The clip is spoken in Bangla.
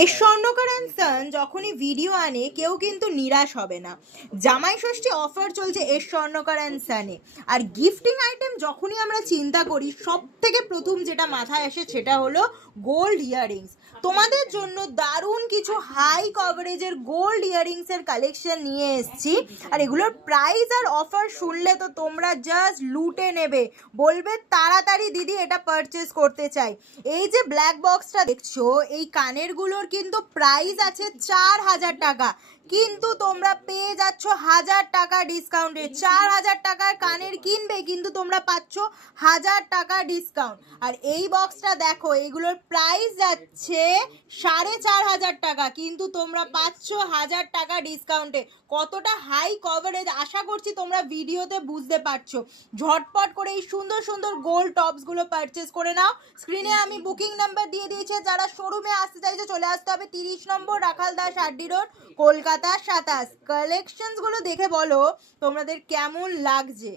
এর স্বর্ণকার অ্যান্ড সন যখনই ভিডিও আনে কেউ কিন্তু নিরাশ হবে না। জামাই ষষ্ঠী অফার চলছে এর স্বর্ণকার অ্যান্ড সনে। আর গিফটিং আইটেম যখনই আমরা চিন্তা করি সব থেকে প্রথম যেটা মাথায় আসে সেটা হলো গোল্ড ইয়াররিংস। তোমাদের জন্য দারুণ কিছু হাই কভারেজের গোল্ড ইয়াররিংসের কালেকশন নিয়ে এসেছি। আর এগুলোর প্রাইস আর অফার শুনলে তো তোমরা জাস্ট লুটে নেবে, বলবে তাড়াতাড়ি দিদি এটা পারচেস করতে চাই। এই যে ব্ল্যাক বক্সটা দেখছো, এই কানেরগুলোর কিন্তু প্রাইস আছে 4000 টাকা, কিন্তু তোমরা পেয়ে যাচ্ছ 1000 টাকা ডিসকাউন্টে। 4000 টাকার কানের কিনবে কিন্তু তোমরা পাচ্ছ 1000 টাকা ডিসকাউন্ট। আর এই বক্সটা দেখো, এইগুলোর প্রাইস যাচ্ছে 4500 টাকা, কিন্তু তোমরা পাচ্ছ 1000 টাকা ডিসকাউন্টে। কতটা হাই কভারেজ আশা করছি তোমরা ভিডিওতে বুঝতে পারছো। ঝটপট করে এই সুন্দর সুন্দর গোল্ড টপসগুলো পারচেস করে নাও। স্ক্রিনে আমি বুকিং নাম্বার দিয়ে দিয়েছি, যারা শোরুমে আসতে চাইছে চলে আসতে হবে 30 নম্বর রাখাল দাস আড্ডি রোড, কলকাতা 27। কালেকশনসগুলো দেখে বলো তোমাদের কেমন লাগছে।